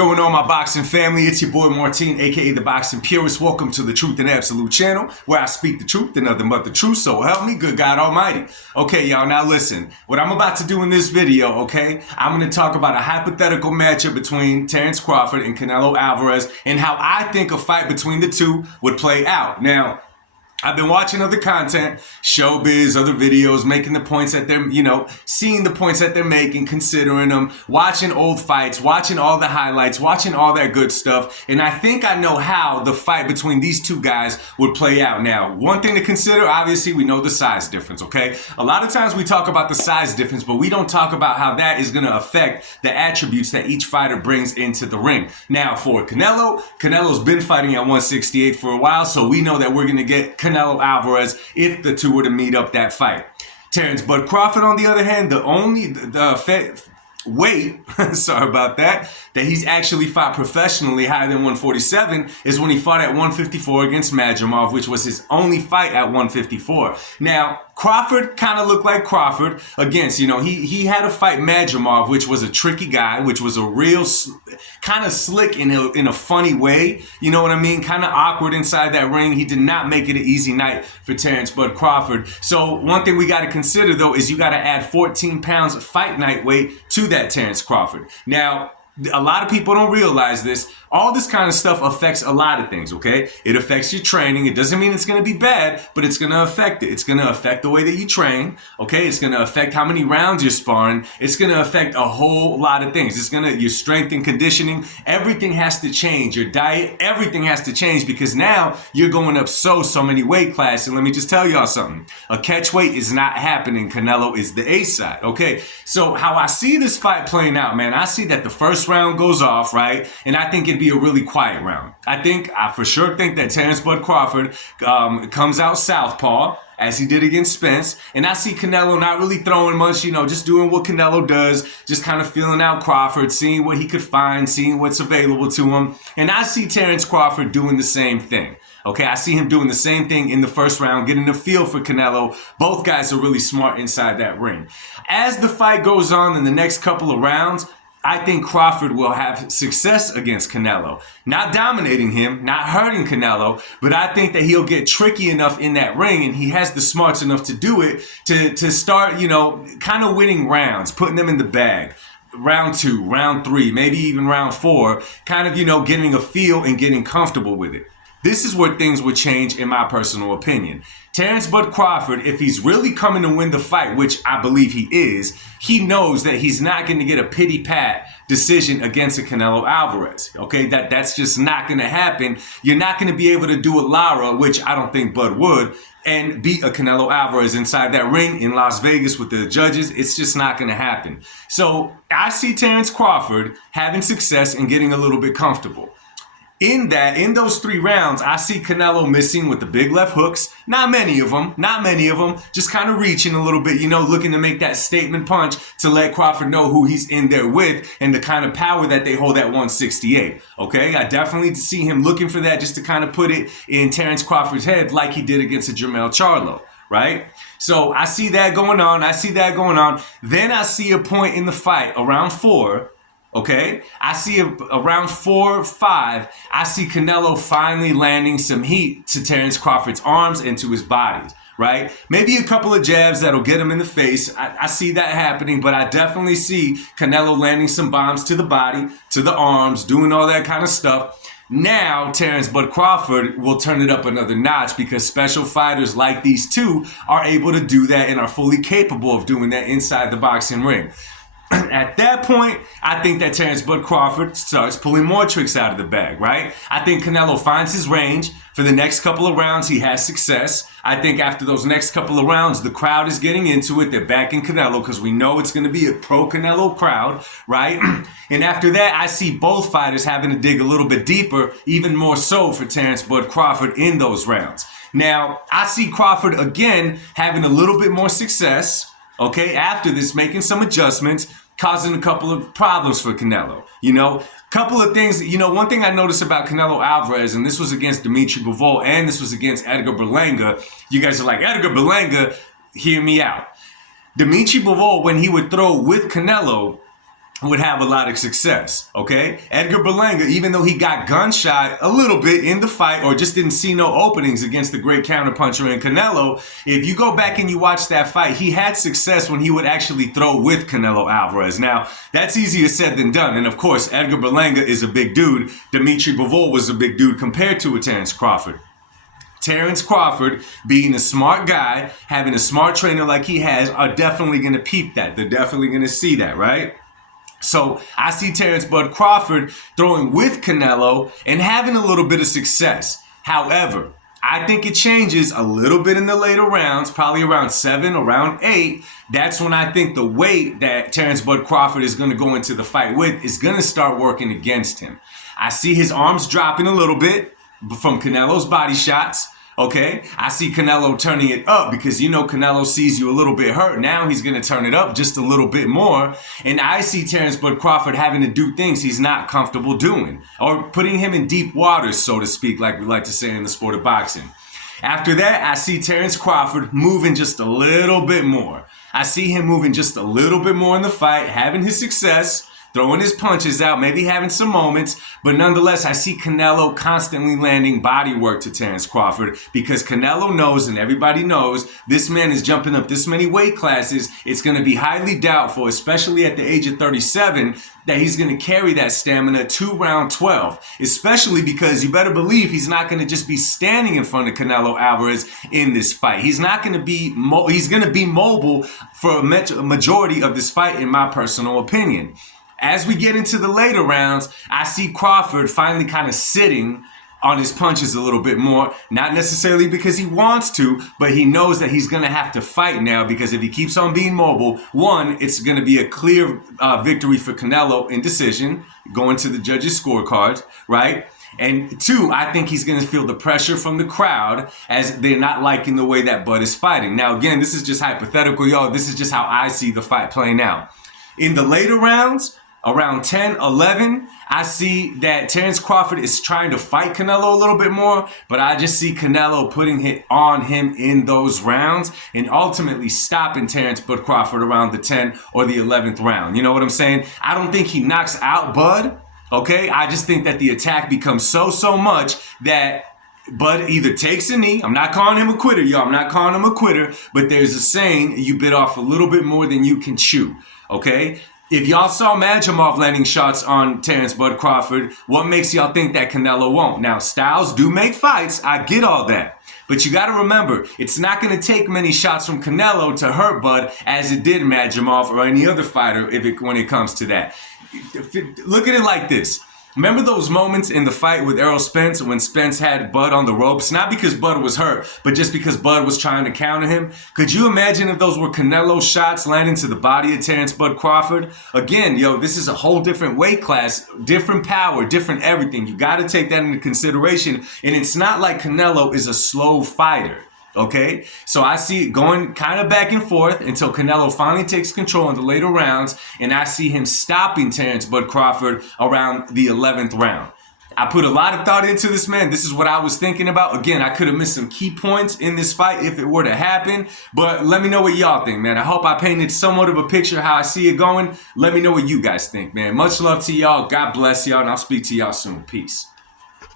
going on, my boxing family? It's your boy Martin, aka the Boxing Purist. Welcome to the Truth and Absolute channel, where I speak the truth and nothing but the truth. So help me, good God Almighty. Okay, y'all, now listen. What I'm about to do in this video, okay, I'm going to talk about a hypothetical matchup between Terence Crawford and Canelo Alvarez and how I think a fight between the two would play out. Now, I've been watching other content, showbiz, other videos, making the points that they're, seeing the points that they're making, considering them, watching old fights, watching all the highlights, watching all that good stuff. And I think I know how the fight between these two guys would play out. Now, one thing to consider, obviously, we know the size difference, okay? A lot of times we talk about the size difference, but we don't talk about how that is going to affect the attributes that each fighter brings into the ring. Now, for Canelo's been fighting at 168 for a while, so we know that we're going to get Canelo Alvarez if the two were to meet up that fight. Terence Bud Crawford, on the other hand, the weight, sorry about that he's actually fought professionally higher than 147 is when he fought at 154 against Madrimov, which was his only fight at 154. Now, Crawford kind of looked like Crawford against, he had to fight Madrimov, which was a tricky guy, which was a real kind of slick in a funny way. You know what I mean? Kind of awkward inside that ring. He did not make it an easy night for Terence Bud Crawford. So one thing we got to consider, though, is you got to add 14 pounds of fight night weight to that Terence Crawford. Now, a lot of people don't realize this. All this kind of stuff affects a lot of things, okay? It affects your training. It doesn't mean it's going to be bad, but it's going to affect it. It's going to affect the way that you train, okay? It's going to affect how many rounds you're sparring. It's going to affect a whole lot of things. It's going to, your strength and conditioning, everything has to change. Your diet, everything has to change because now you're going up so many weight classes. And let me just tell y'all something. A catch weight is not happening. Canelo is the A side, okay? So how I see this fight playing out, man, I see that the first round goes off, right? And I think it'd be a really quiet round. I for sure think that Terence Bud Crawford comes out southpaw, as he did against Spence. And I see Canelo not really throwing much, just doing what Canelo does, just kind of feeling out Crawford, seeing what he could find, seeing what's available to him. And I see Terence Crawford doing the same thing. Okay, I see him doing the same thing in the first round, getting a feel for Canelo. Both guys are really smart inside that ring. As the fight goes on in the next couple of rounds, I think Crawford will have success against Canelo. Not dominating him, not hurting Canelo, but I think that he'll get tricky enough in that ring, and he has the smarts enough to do it, to start, kind of winning rounds, putting them in the bag. Round 2, round 3, maybe even round 4, kind of, getting a feel and getting comfortable with it. This is where things would change, in my personal opinion. Terence Bud Crawford, if he's really coming to win the fight, which I believe he is, he knows that he's not going to get a pity-pat decision against a Canelo Alvarez. Okay, that's just not going to happen. You're not going to be able to do a Lara, which I don't think Bud would, and beat a Canelo Alvarez inside that ring in Las Vegas with the judges. It's just not going to happen. So I see Terence Crawford having success and getting a little bit comfortable. In those 3 rounds, I see Canelo missing with the big left hooks. Not many of them, just kind of reaching a little bit, looking to make that statement punch to let Crawford know who he's in there with and the kind of power that they hold at 168, okay? I definitely see him looking for that just to kind of put it in Terence Crawford's head like he did against a Jermell Charlo, right? So I see that going on. Then I see a point in the fight, around 4, okay, I see around 4 or 5, I see Canelo finally landing some heat to Terence Crawford's arms and to his body, right? Maybe a couple of jabs that'll get him in the face. I see that happening, but I definitely see Canelo landing some bombs to the body, to the arms, doing all that kind of stuff. Now, Terence Bud Crawford will turn it up another notch because special fighters like these two are able to do that and are fully capable of doing that inside the boxing ring. At that point, I think that Terence Bud Crawford starts pulling more tricks out of the bag, right? I think Canelo finds his range. For the next couple of rounds, he has success. I think after those next couple of rounds, the crowd is getting into it. They're backing Canelo because we know it's going to be a pro-Canelo crowd, right? And after that, I see both fighters having to dig a little bit deeper, even more so for Terence Bud Crawford in those rounds. Now, I see Crawford again having a little bit more success, okay, after this, making some adjustments, causing a couple of problems for Canelo. Couple of things, one thing I noticed about Canelo Alvarez, and this was against Dimitri Bivol, and this was against Edgar Berlanga. You guys are like, Edgar Berlanga, hear me out. Dimitri Bivol, when he would throw with Canelo, would have a lot of success, okay? Edgar Berlanga, even though he got gun-shy a little bit in the fight or just didn't see no openings against the great counterpuncher in Canelo, if you go back and you watch that fight, he had success when he would actually throw with Canelo Alvarez. Now, that's easier said than done. And of course, Edgar Berlanga is a big dude. Dimitri Bivol was a big dude compared to a Terence Crawford. Terence Crawford, being a smart guy, having a smart trainer like he has, are definitely going to peep that. They're definitely going to see that, right? So I see Terence Bud Crawford throwing with Canelo and having a little bit of success. However, I think it changes a little bit in the later rounds, probably around 7, around 8. That's when I think the weight that Terence Bud Crawford is going to go into the fight with is going to start working against him. I see his arms dropping a little bit from Canelo's body shots. Okay, I see Canelo turning it up because, you know, Canelo sees you a little bit hurt. Now he's going to turn it up just a little bit more. And I see Terence Bud Crawford having to do things he's not comfortable doing, or putting him in deep waters, so to speak, like we like to say in the sport of boxing. After that, I see Terence Crawford moving just a little bit more. I see him moving just a little bit more in the fight, having his success, throwing his punches out, maybe having some moments, but nonetheless, I see Canelo constantly landing body work to Terence Crawford because Canelo knows, and everybody knows, this man is jumping up this many weight classes. It's going to be highly doubtful, especially at the age of 37, that he's going to carry that stamina to round 12, especially because you better believe he's not going to just be standing in front of Canelo Alvarez in this fight. He's not going to be he's going to be mobile for a majority of this fight, in my personal opinion. As we get into the later rounds, I see Crawford finally kind of sitting on his punches a little bit more. Not necessarily because he wants to, but he knows that he's going to have to fight now, because if he keeps on being mobile, one, it's going to be a clear victory for Canelo in decision, going to the judges' scorecards, right? And two, I think he's going to feel the pressure from the crowd as they're not liking the way that Bud is fighting. Now, again, this is just hypothetical, y'all. This is just how I see the fight playing out. In the later rounds, around 10, 11, I see that Terence Crawford is trying to fight Canelo a little bit more, but I just see Canelo putting it on him in those rounds and ultimately stopping Terence Bud Crawford around the 10 or the 11th round. You know what I'm saying? I don't think he knocks out Bud, okay? I just think that the attack becomes so much that Bud either takes a knee. I'm not calling him a quitter, y'all. I'm not calling him a quitter, but there's a saying, you bit off a little bit more than you can chew, okay? If y'all saw Madrimov landing shots on Terence Bud Crawford, what makes y'all think that Canelo won't? Now, styles do make fights. I get all that. But you got to remember, it's not going to take many shots from Canelo to hurt Bud as it did Madrimov or any other fighter when it comes to that. Look at it like this. Remember those moments in the fight with Errol Spence when Spence had Bud on the ropes? Not because Bud was hurt, but just because Bud was trying to counter him? Could you imagine if those were Canelo shots landing to the body of Terence Bud Crawford? Again, yo, this is a whole different weight class, different power, different everything. You got to take that into consideration. And it's not like Canelo is a slow fighter. Okay, so I see it going kind of back and forth until Canelo finally takes control in the later rounds, and I see him stopping Terence Bud Crawford around the 11th round. I put a lot of thought into this, man. This is what I was thinking about. Again, I could have missed some key points in this fight if it were to happen, but let me know what y'all think, man. I hope I painted somewhat of a picture how I see it going. Let me know what you guys think, man. Much love to y'all. God bless y'all, and I'll speak to y'all soon. Peace.